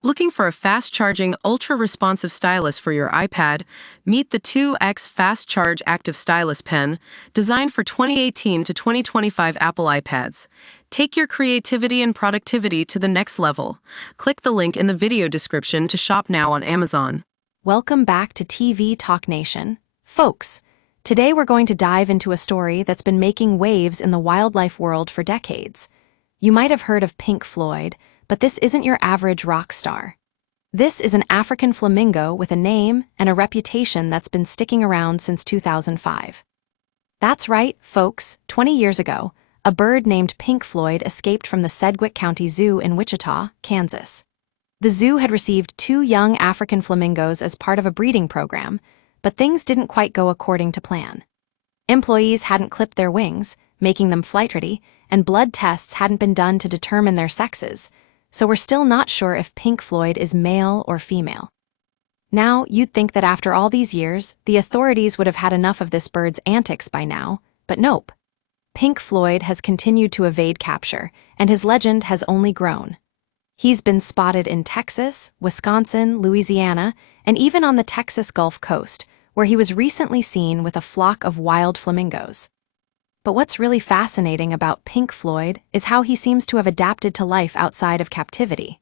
Looking for a fast-charging, ultra-responsive stylus for your iPad? Meet the 2X Fast Charge Active Stylus Pen, designed for 2018 to 2025 Apple iPads. Take your creativity and productivity to the next level. Click the link in the video description to shop now on Amazon. Welcome back to TV Talk Nation. Folks, today we're going to dive into a story that's been making waves in the wildlife world for decades. You might have heard of Pink Floyd, but this isn't your average rock star. This is an African flamingo with a name and a reputation that's been sticking around since 2005. That's right, folks, 20 years ago, a bird named Pink Floyd escaped from the Sedgwick County Zoo in Wichita, Kansas. The zoo had received 2 young African flamingos as part of a breeding program, but things didn't quite go according to plan. Employees hadn't clipped their wings, making them flight-ready, and blood tests hadn't been done to determine their sexes, so we're still not sure if Pink Floyd is male or female. Now, you'd think that after all these years, the authorities would have had enough of this bird's antics by now, but nope. Pink Floyd has continued to evade capture, and his legend has only grown. He's been spotted in Texas, Wisconsin, Louisiana, and even on the Texas Gulf Coast, where he was recently seen with a flock of wild flamingos. But what's really fascinating about Pink Floyd is how he seems to have adapted to life outside of captivity.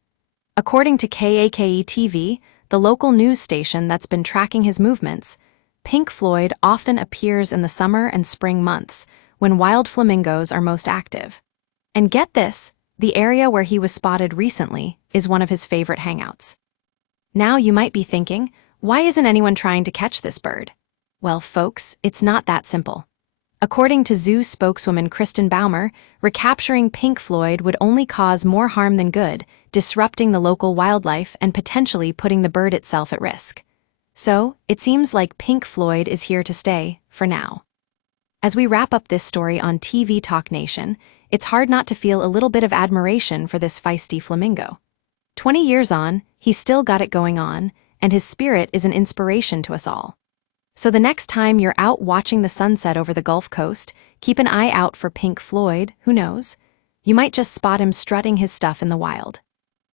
According to KAKE-TV, the local news station that's been tracking his movements, Pink Floyd often appears in the summer and spring months, when wild flamingos are most active. And get this, the area where he was spotted recently is one of his favorite hangouts. Now you might be thinking, why isn't anyone trying to catch this bird? Well, folks, it's not that simple. According to zoo spokeswoman Kristen Baumer, recapturing Pink Floyd would only cause more harm than good, disrupting the local wildlife and potentially putting the bird itself at risk. So, it seems like Pink Floyd is here to stay, for now. As we wrap up this story on TV Talk Nation, it's hard not to feel a little bit of admiration for this feisty flamingo. 20 years on, he's still got it going on, and his spirit is an inspiration to us all. So the next time you're out watching the sunset over the Gulf Coast, keep an eye out for Pink Floyd, who knows? You might just spot him strutting his stuff in the wild.